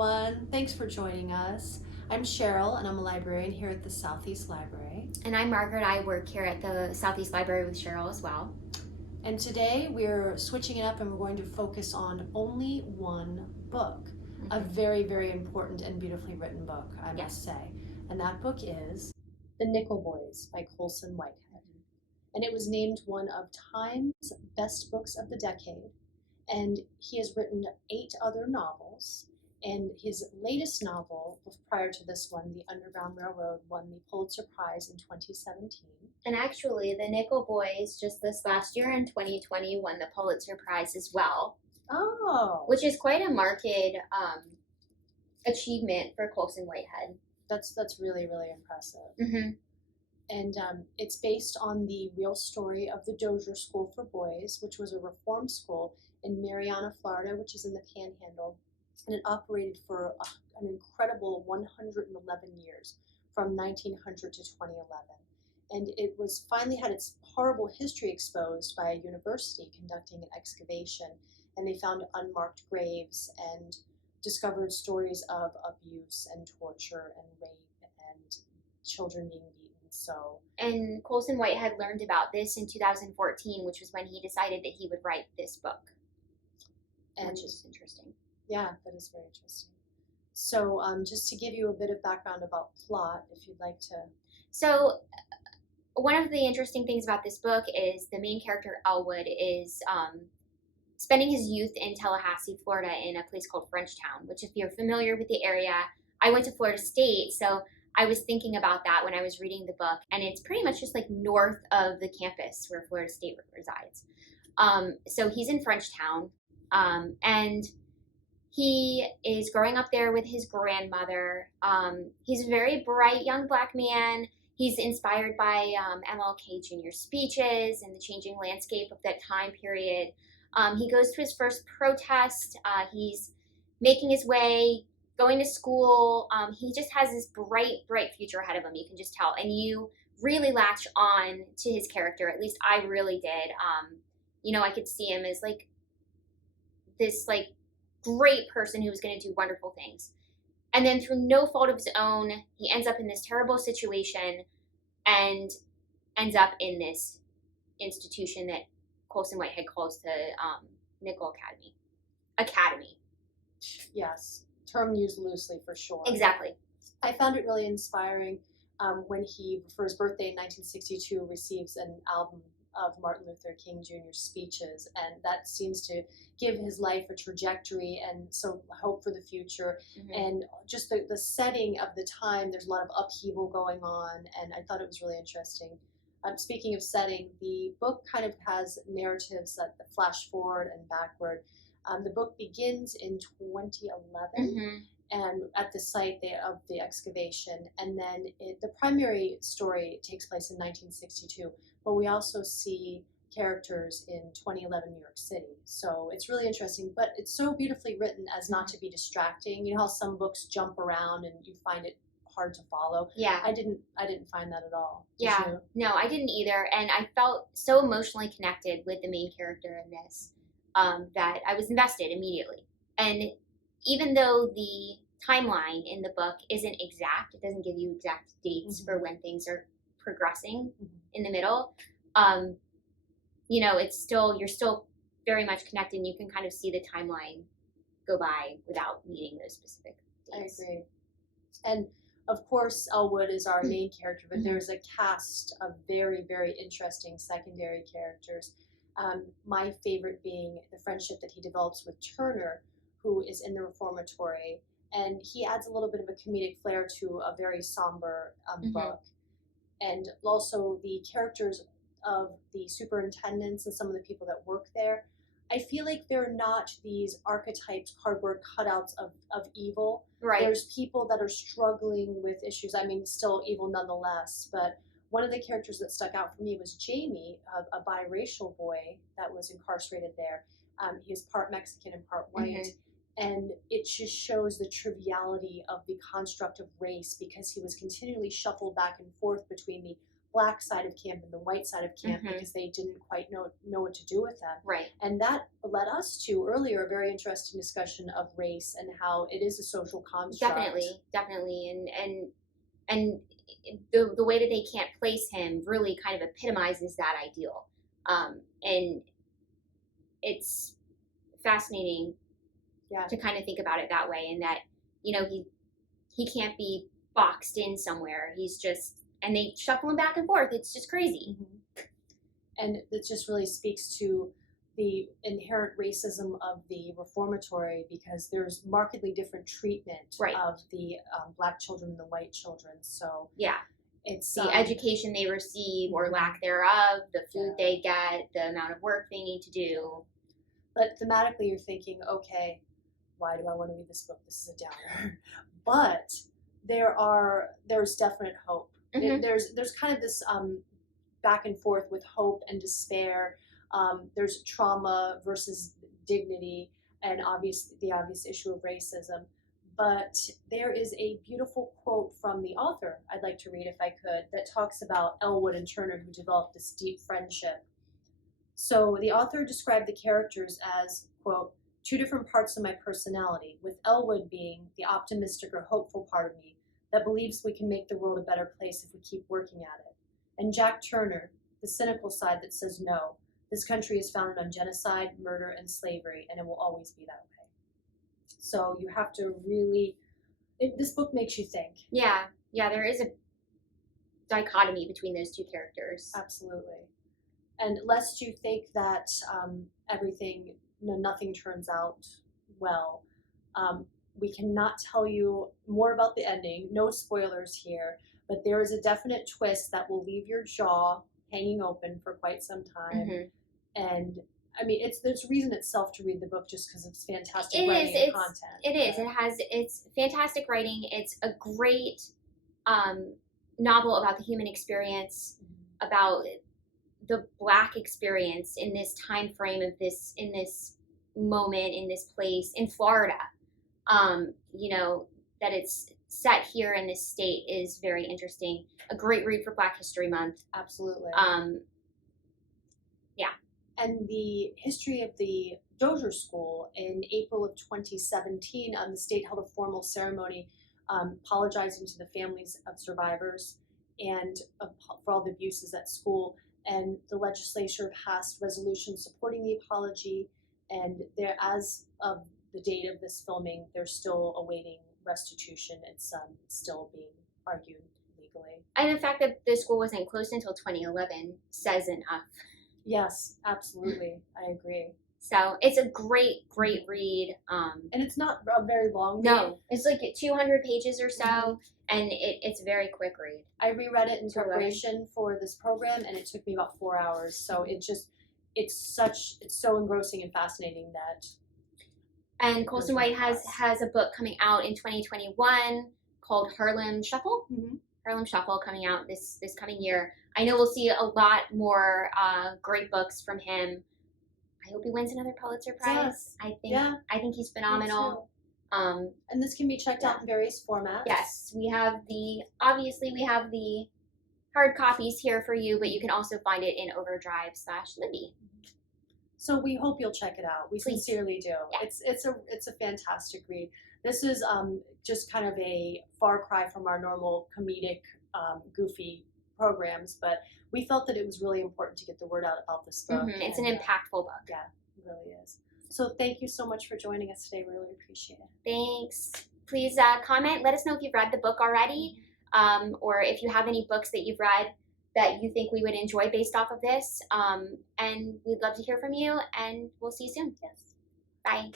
everyone. Thanks for joining us. I'm Cheryl, and I'm a librarian here at the Southeast Library. And I'm Margaret. I work here at the Southeast Library with Cheryl as well. And today we're switching it up and we're going to focus on only one book. Mm-hmm. A very, very important and beautifully written book, I must say. And that book is The Nickel Boys by Colson Whitehead. And it was named one of Time's best books of the decade. And he has written 8 other novels. And his latest novel, prior to this one, The Underground Railroad, won the Pulitzer Prize in 2017. And actually, The Nickel Boys, just this last year in 2020, won the Pulitzer Prize as well. Oh. Which is quite a marked achievement for Colson Whitehead. That's really, really impressive. Mm-hmm. And it's based on the real story of the Dozier School for Boys, which was a reform school in Marianna, Florida, which is in the Panhandle. And it operated for an incredible 111 years, from 1900 to 2011. And it was finally had its horrible history exposed by a university conducting an excavation. And they found unmarked graves and discovered stories of abuse and torture and rape and children being beaten. And Colson Whitehead learned about this in 2014, which was when he decided that he would write this book, which is interesting. Yeah, that is very interesting. So just to give you a bit of background about plot, if you'd like to. So one of the interesting things about this book is the main character, Elwood, is spending his youth in Tallahassee, Florida, in a place called Frenchtown, which if you're familiar with the area, I went to Florida State, so I was thinking about that when I was reading the book, and it's pretty much just like north of the campus where Florida State resides. So he's in Frenchtown, and he is growing up there with his grandmother. He's a very bright young Black man. He's inspired by MLK Jr.'s speeches and the changing landscape of that time period. He goes to his first protest. He's making his way, going to school. He just has this bright, bright future ahead of him. You can just tell. And you really latch on to his character. At least I really did. I could see him as like this like great person who was going to do wonderful things. And then through no fault of his own, he ends up in this terrible situation and ends up in this institution that Colson Whitehead calls the Nickel Academy. Yes. Term used loosely for sure. Exactly. I found it really inspiring when he, for his birthday in 1962, receives an album of Martin Luther King Jr.'s speeches, and that seems to give his life a trajectory and some hope for the future. Mm-hmm. And just the setting of the time, there's a lot of upheaval going on, and I thought it was really interesting. Speaking of setting, the book kind of has narratives that flash forward and backward. The book begins in 2011, mm-hmm. and at the site of the excavation, and then the primary story takes place in 1962, but we also see characters in 2011 New York City. So it's really interesting, but it's so beautifully written as not to be distracting. You know how some books jump around and you find it hard to follow? Yeah. I didn't find that at all. Did you? No, I didn't either, and I felt so emotionally connected with the main character in this. That I was invested immediately. And even though the timeline in the book isn't exact, it doesn't give you exact dates mm-hmm. for when things are progressing mm-hmm. in the middle, you're still very much connected, and you can kind of see the timeline go by without needing those specific dates. I agree. And of course, Elwood is our main character, but mm-hmm. there's a cast of very, very interesting secondary characters. My favorite being the friendship that he develops with Turner, who is in the reformatory, and he adds a little bit of a comedic flair to a very somber mm-hmm. book. And also the characters of the superintendents and some of the people that work there, I feel like they're not these archetypes, cardboard cutouts of evil. Right. There's people that are struggling with issues. I mean, still evil nonetheless, but one of the characters that stuck out for me was Jamie, a biracial boy that was incarcerated there. He was part Mexican and part white. Mm-hmm. And it just shows the triviality of the construct of race, because he was continually shuffled back and forth between the black side of camp and the white side of camp because they didn't quite know what to do with them. Right. And that led us to earlier a very interesting discussion of race and how it is a social construct. Definitely. And the way that they can't place him really kind of epitomizes that ideal. And it's fascinating to kind of think about it that way, and that, you know, he can't be boxed in somewhere. He's just, and they shuffle him back and forth. It's just crazy. And it just really speaks to the inherent racism of the reformatory, because there's markedly different treatment of the black children and the white children. So it's the education they receive or lack thereof, the food they get, the amount of work they need to do. But thematically, you're thinking, okay, why do I want to read this book? This is a downer. But there's definite hope. There's kind of this back and forth with hope and despair. There's trauma versus dignity, and the obvious issue of racism. But there is a beautiful quote from the author I'd like to read, if I could, that talks about Elwood and Turner, who developed this deep friendship. So the author described the characters as, quote, two different parts of my personality, with Elwood being the optimistic or hopeful part of me that believes we can make the world a better place if we keep working at it, and Jack Turner, the cynical side that says no, this country is founded on genocide, murder, and slavery, and it will always be that way. So you have to really, this book makes you think. Yeah, there is a dichotomy between those two characters. Absolutely. And lest you think that nothing turns out well, we cannot tell you more about the ending. No spoilers here, but there is a definite twist that will leave your jaw hanging open for quite some time. And I mean, there's reason itself to read the book just because it's fantastic writing and content. It is. It's fantastic writing. It's a great novel about the human experience, about the Black experience in this time frame of this, in this moment, in this place, in Florida. You know, that it's set here in this state is very interesting. A great read for Black History Month. Absolutely. And the history of the Dozier School in April of 2017, the state held a formal ceremony apologizing to the families of survivors and for all the abuses at school. And the legislature passed resolutions supporting the apology. And there, as of the date of this filming, they're still awaiting restitution. It's still being argued legally. And the fact that the school wasn't closed until 2011 says enough. Yes, absolutely. I agree. So it's a great read. And it's not a very long read. No, it's like 200 pages or so, and it's a very quick read. I reread it in preparation for this program, and it took me about 4 hours. So it's so engrossing and fascinating that. And Colson Whitehead has a book coming out in 2021 called Harlem Shuffle. Harlem Shuffle coming out this coming year. I know we'll see a lot more great books from him. I hope he wins another Pulitzer Prize. Yes. I think he's phenomenal. And this can be checked out in various formats. Yes, we have the hard copies here for you, but you can also find it in Overdrive/Libby. So we hope you'll check it out. We sincerely do. Yeah. It's a fantastic read. This is just kind of a far cry from our normal comedic, goofy programs, but we felt that it was really important to get the word out about this book. It's an impactful book. Yeah, it really is. So thank you so much for joining us today. We really appreciate it. Thanks. Please comment. Let us know if you've read the book already, or if you have any books that you've read that you think we would enjoy based off of this. And we'd love to hear from you, and we'll see you soon. Yes. Bye.